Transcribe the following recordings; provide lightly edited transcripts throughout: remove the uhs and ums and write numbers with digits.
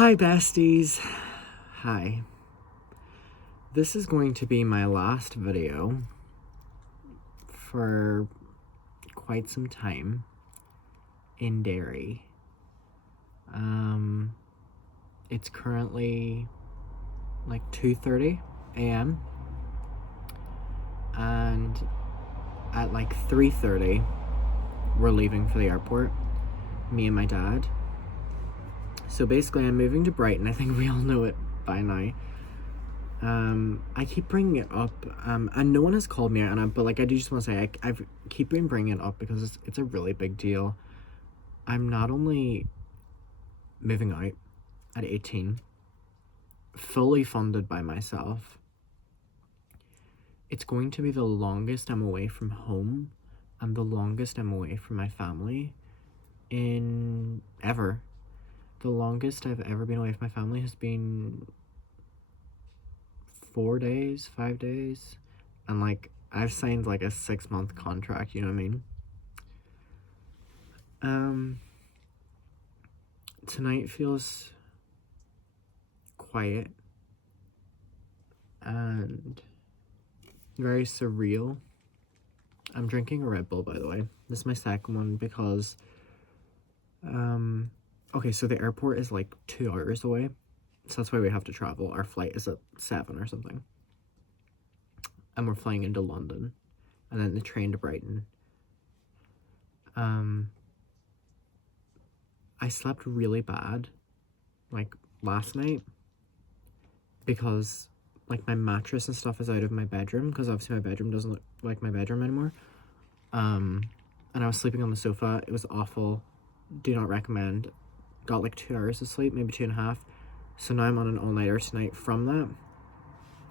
Hi, besties. Hi. This is going to be my last video for quite some time in Derry. It's currently like 2:30 a.m. and at like 3:30 we're leaving for the airport, me and my dad. So basically I'm moving to Brighton. I think we all know it by now. I keep bringing it up, and no one has called me out, but like I do just want to say I keep bringing it up because it's a really big deal. I'm not only moving out at 18, fully funded by myself. It's going to be the longest I'm away from home and the longest I'm away from my family in ever. The longest I've ever been away from my family has been 4 days, 5 days, and like I've signed like a 6-month contract, you know what I mean? Tonight feels quiet and very surreal. I'm drinking a Red Bull, by the way. This is my second one because okay, so the airport is like 2 hours away, so that's why we have to travel. Our flight is at 7 or something, and we're flying into London and then the train to Brighton. I slept really bad like last night because like my mattress and stuff is out of my bedroom, because obviously my bedroom doesn't look like my bedroom anymore. And I was sleeping on the sofa. It was awful. Do not recommend. Got like 2 hours of sleep, maybe 2.5. So now I'm on an all-nighter tonight from that.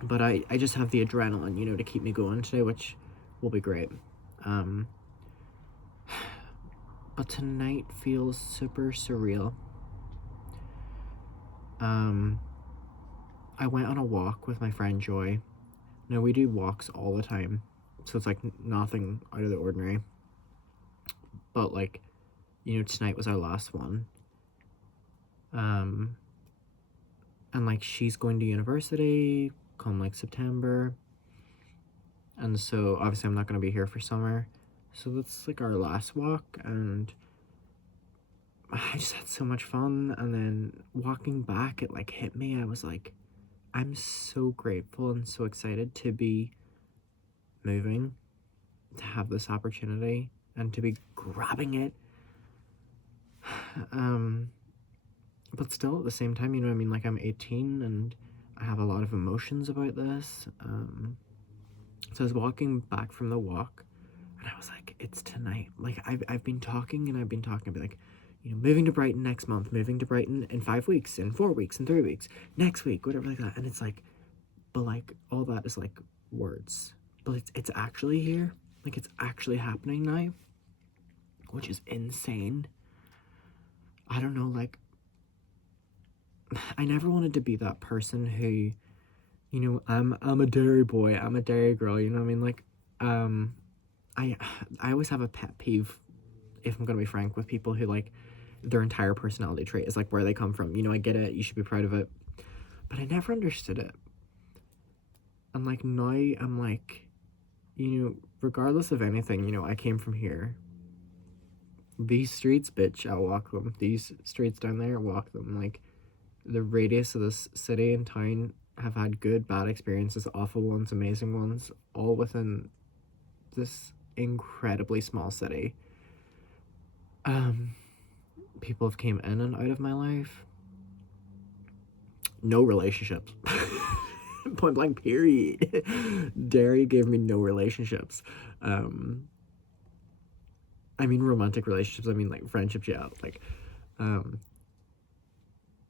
But I just have the adrenaline, you know, to keep me going today, which will be great. But tonight feels super surreal. I went on a walk with my friend Joy. Now, we do walks all the time, so it's like nothing out of the ordinary. But like, you know, tonight was our last one. And like she's going to university come like September. And so obviously I'm not going to be here for summer. So that's like our last walk, and I just had so much fun. And then walking back, it like hit me. I was like, I'm so grateful and so excited to be moving, to have this opportunity and to be grabbing it. But still at the same time, you know what I mean? Like I'm 18 and I have a lot of emotions about this. So I was walking back from the walk and I was like, it's tonight. Like I've been talking and I've been talking, I'd be like, you know, moving to Brighton next month, moving to Brighton in 5 weeks, in 4 weeks, in 3 weeks, next week, whatever like that. And it's like, but like all that is like words, but it's actually here. Like it's actually happening now, which is insane. I don't know, like I never wanted to be that person who, you know, I'm a Derry boy, I'm a Derry girl, you know what I mean? Like, I always have a pet peeve, if I'm gonna be frank, with people who like their entire personality trait is like where they come from. You know, I get it, you should be proud of it, but I never understood it. And like now I'm like, you know, regardless of anything, you know, I came from here. These streets, bitch, I'll walk them. These streets down there, I'll walk them. Like, the radius of this city and town have had good, bad experiences, awful ones, amazing ones, all within this incredibly small city. People have came in and out of my life. No relationships. Point blank, period. Derry gave me no relationships. I mean romantic relationships, I mean like friendships, yeah, like,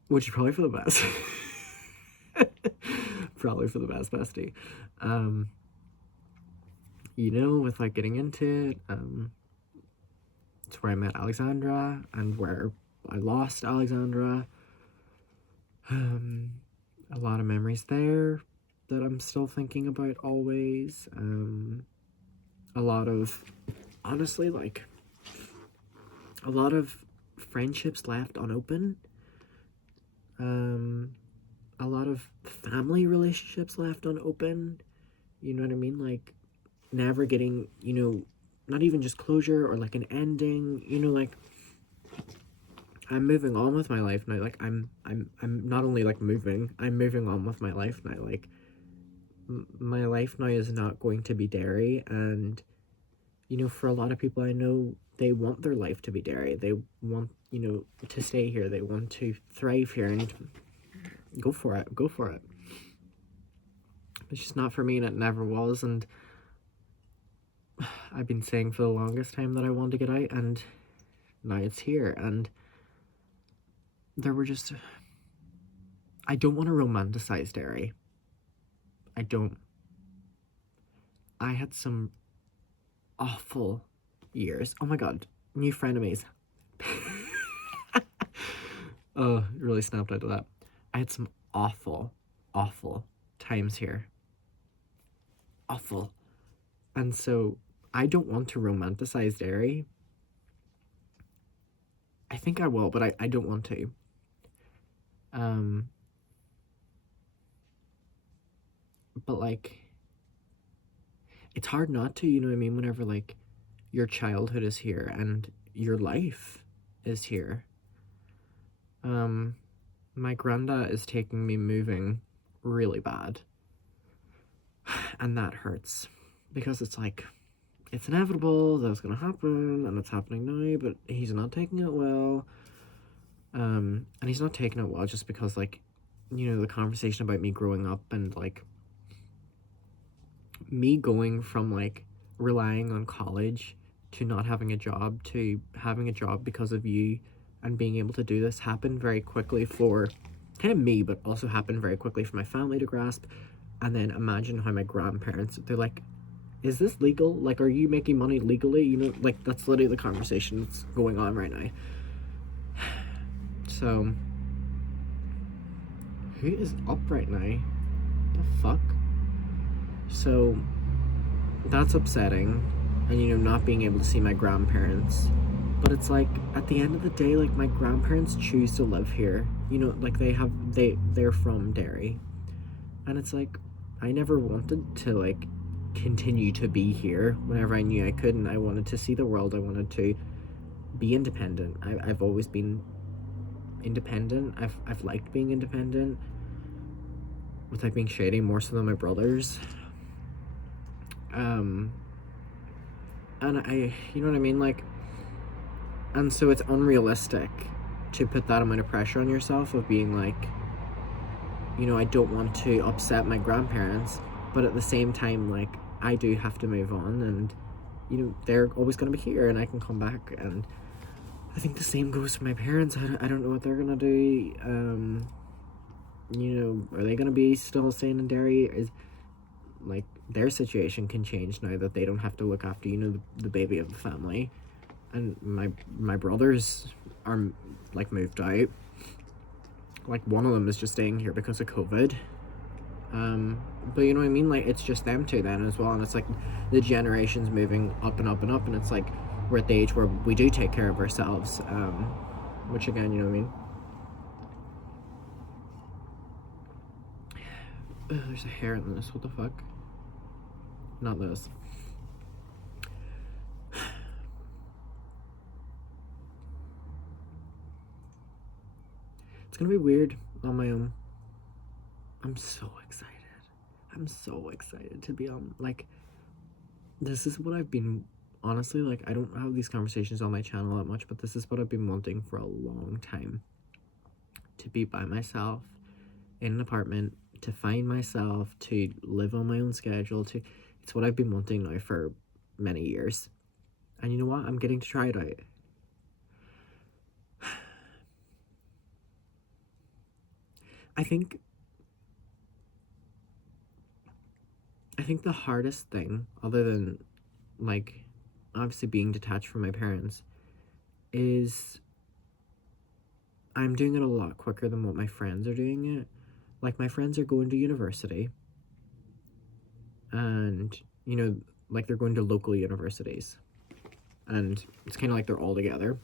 which is probably for the best. Probably for the best, bestie. You know, with like getting into it, it's where I met Alexandra and where I lost Alexandra. A lot of memories there that I'm still thinking about always. A lot of, honestly, like, a lot of friendships left unopened. family relationships left unopened. You know what I mean? Like, never getting, not even just closure or like an ending. Like, I'm moving on with my life now. Like, I'm not only like moving, I'm moving on with my life now. Like, my life now is not going to be Derry, and for a lot of people I know, they want their life to be Derry. They want, to stay here. They want to thrive here, and go for it. Go for it. It's just not for me, and it never was. And I've been saying for the longest time that I wanted to get out, and now it's here. And there were just, I don't want to romanticize Derry. I don't. I had some awful years. Oh my god, new frenemies. Oh, really snapped out of that. I had some awful, awful times here. Awful. And so I don't want to romanticize Derry. I think I will, but I don't want to. But like, it's hard not to, you know what I mean? Whenever like your childhood is here and your life is here. My granddad is taking me moving really bad. And that hurts. Because it's like, it's inevitable, that's gonna happen, and it's happening now, but he's not taking it well. And he's not taking it well just because, like, the conversation about me growing up and, like, me going from, like, relying on college to not having a job to having a job because of you and being able to do this happened very quickly for kind of me, but also happened very quickly for my family to grasp. And then imagine how my grandparents, they're like, is this legal? Like, are you making money legally? Like, that's literally the conversation that's going on right now. So, who is up right now? The fuck? So, that's upsetting. And, not being able to see my grandparents. But it's like, at the end of the day, like, my grandparents choose to live here. Like, they're from Derry. And it's like, I never wanted to, like, continue to be here whenever I knew I couldn't. I wanted to see the world. I wanted to be independent. I've always been independent. I've liked being independent without being shady, more so than my brothers. And I, you know what I mean? Like, and so it's unrealistic to put that amount of pressure on yourself of being like, I don't want to upset my grandparents, but at the same time, like, I do have to move on, and they're always going to be here, and I can come back. And I think the same goes for my parents. I don't know what they're going to do. Are they going to be still staying in Derry? Is, like, their situation can change now that they don't have to look after, the baby of the family. And my brothers are, like, moved out. Like, one of them is just staying here because of COVID. But you know what I mean? Like, it's just them two then as well. And it's like the generations moving up and up and up. And it's like we're at the age where we do take care of ourselves. Which, again, you know what I mean? There's a hair in this. What the fuck? Not this. It's gonna be weird on my own. I'm so excited. I'm so excited to be on, like, this is what I've been, honestly, like, I don't have these conversations on my channel that much, but this is what I've been wanting for a long time. To be by myself in an apartment, to find myself, to live on my own schedule, it's what I've been wanting now for many years. And you know what? I'm getting to try it out. I think the hardest thing, other than, like, obviously being detached from my parents, is I'm doing it a lot quicker than what my friends are doing it. Like, my friends are going to university, and, like, they're going to local universities, and it's kind of like they're all together.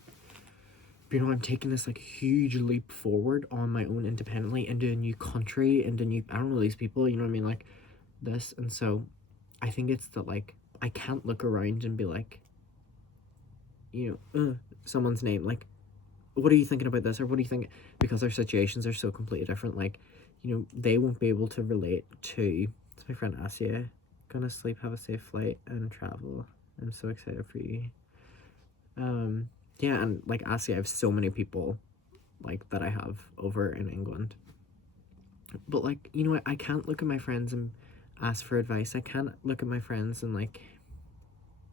you know, I'm taking this like huge leap forward on my own independently into a new country, into new, I don't know these people, you know what I mean, like this. And so I think it's that, like, I can't look around and be like, you know, someone's name, like, what are you thinking about this, or what do you think, because their situations are so completely different. Like, you know, they won't be able to relate to, it's my friend Asia, gonna sleep, have a safe flight and travel, I'm so excited for you. Yeah, and like Asia, I have so many people like that I have over in England, but like, you know what, I can't look at my friends and ask for advice. I can't look at my friends and like,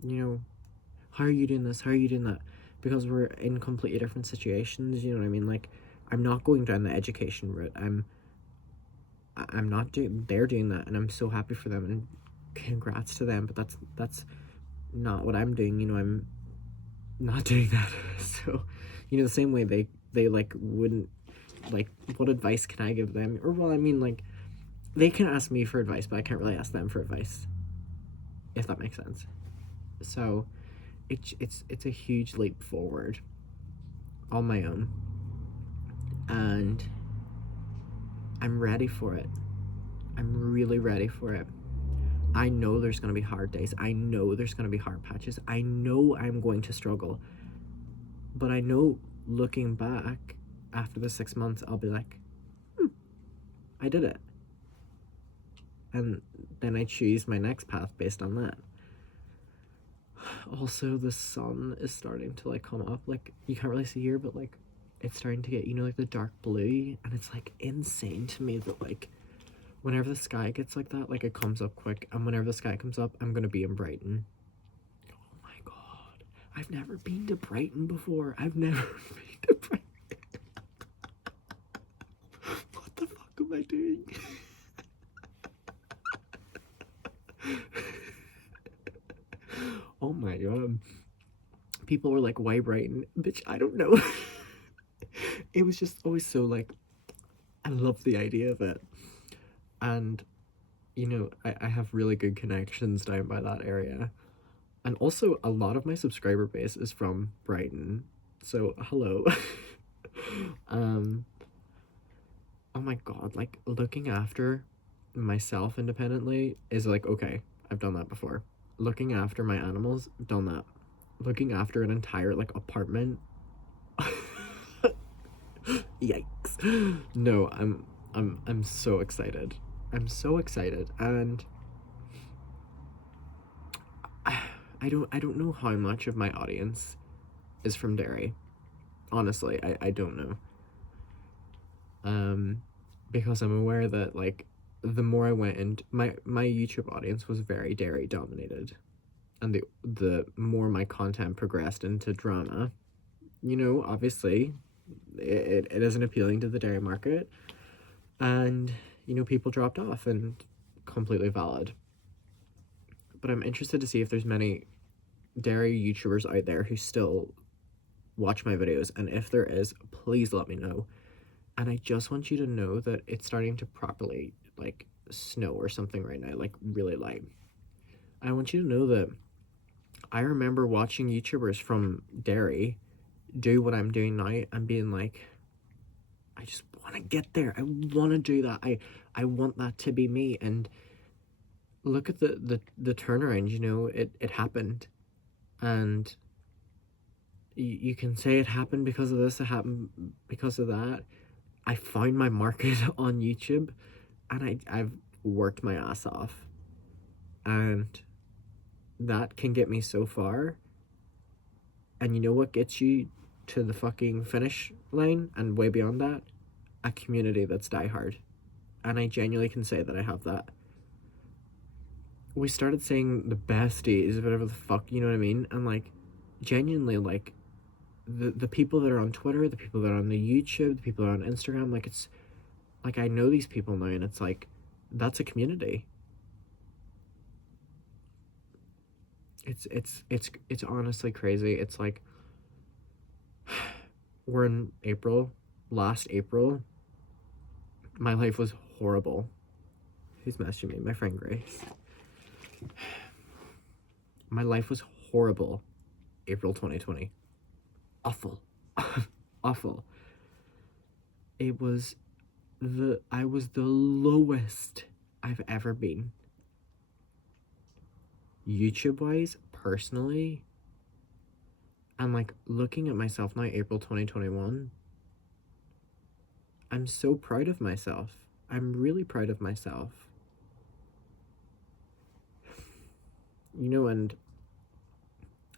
you know, how are you doing this, how are you doing that, because we're in completely different situations, you know what I mean. Like, I'm not going down the education route. I'm not doing, they're doing that, and I'm so happy for them, and congrats to them, but that's not what I'm doing, you know. I'm not doing that. So, you know, the same way they like wouldn't, like, what advice can I give them, or, well, I mean, like, they can ask me for advice, but I can't really ask them for advice, if that makes sense. So it's a huge leap forward on my own, and I'm ready for it. I'm really ready for it. I know there's going to be hard days. I know there's going to be hard patches. I know I'm going to struggle. But I know, looking back after the 6 months, I'll be like, I did it. And then I choose my next path based on that. Also, the sun is starting to like come up. Like, you can't really see here, but like, it's starting to get, you know, like the dark blue. And it's like insane to me that like, whenever the sky gets like that, like, it comes up quick. And whenever the sky comes up, I'm gonna be in Brighton. Oh my god. I've never been to Brighton before. I've never been to Brighton. What the fuck am I doing? Oh my god. People were like, why Brighton? Bitch, I don't know. It was just always so like, I love the idea of it. And, you know, I have really good connections down by that area. And also, a lot of my subscriber base is from Brighton. So, hello. Oh my god, like, looking after myself independently is like, okay, I've done that before. Looking after my animals, done that. Looking after an entire, like, apartment. Yikes. No, I'm so excited. I'm so excited, and I don't know how much of my audience is from Derry. Honestly, I don't know. Because I'm aware that, like, the more I went, and my YouTube audience was very Derry dominated, and the more my content progressed into drama, you know, obviously it isn't appealing to the Derry market, and, you know, people dropped off, and completely valid. But I'm interested to see if there's many Derry YouTubers out there who still watch my videos, and if there is, please let me know. And I just want you to know that it's starting to properly, like, snow or something right now, like, really light. I want you to know that I remember watching YouTubers from Derry do what I'm doing now and being like, I just want to get there. I want to do that. I want that to be me. And look at the turnaround, you know, it happened. And you can say it happened because of this, it happened because of that. I found my market on YouTube, and I've worked my ass off. And that can get me so far. And you know what gets you to the fucking finish line and way beyond that? A community that's diehard. And I genuinely can say that I have that. We started saying the besties, whatever the fuck, you know what I mean? And like, genuinely, like, the people that are on Twitter, the people that are on the YouTube, the people that are on Instagram, like, it's like, I know these people now, and it's like, that's a community. It's honestly crazy. It's like, we're in April. Last April, my life was horrible. Who's messaging me? My friend Grace. My life was horrible. April 2020. Awful. awful. I was the lowest I've ever been. YouTube-wise, personally, I'm like looking at myself now, April 2021. I'm so proud of myself. I'm really proud of myself. You know, and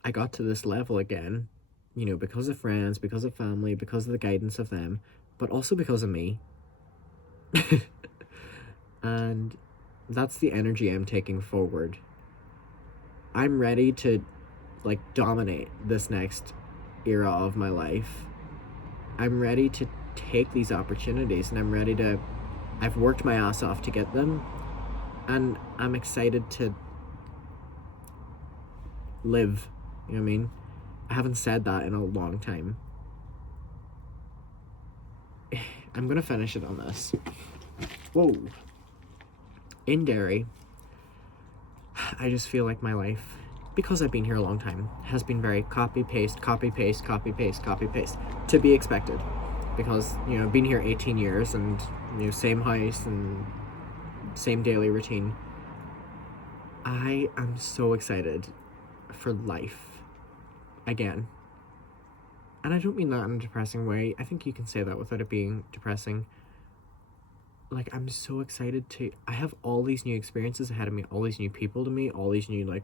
I got to this level again, you know, because of friends, because of family, because of the guidance of them, but also because of me. And that's the energy I'm taking forward. I'm ready to, like, dominate this next era of my life. I'm ready to take these opportunities, and I'm ready to, I've worked my ass off to get them, and I'm excited to live, you know what I mean? I haven't said that in a long time. I'm gonna finish it on this. Whoa. In Derry, I just feel like my life, because I've been here a long time, has been very copy, paste, copy, paste, copy, paste, copy, paste. To be expected. Because, you know, I've been here 18 years and, you know, same house and same daily routine. I am so excited for life again. And I don't mean that in a depressing way. I think you can say that without it being depressing. Like, I'm so excited to, I have all these new experiences ahead of me, all these new people to meet, all these new, like,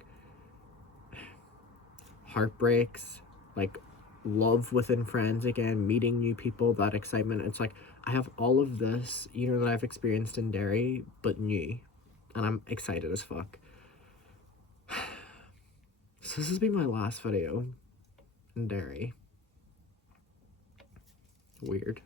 heartbreaks, like, love within friends again, meeting new people, that excitement. It's like, I have all of this, you know, that I've experienced in Derry, but new. And I'm excited as fuck. So this has been my last video in Derry. Weird.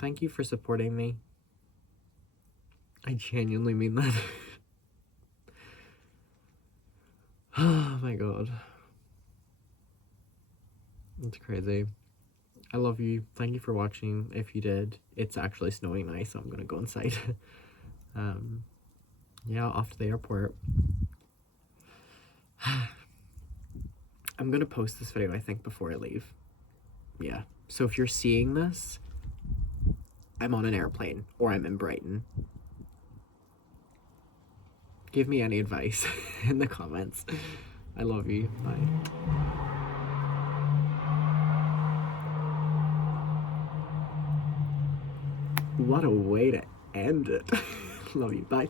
Thank you for supporting me. I genuinely mean that. Oh my god. It's crazy. I love you. Thank you for watching. If you did, it's actually snowing now, so I'm gonna go inside. Yeah, off to the airport. I'm gonna post this video, I think, before I leave. Yeah. So if you're seeing this, I'm on an airplane or I'm in Brighton. Give me any advice in the comments. I love you. Bye. What a way to end it. Love you. Bye.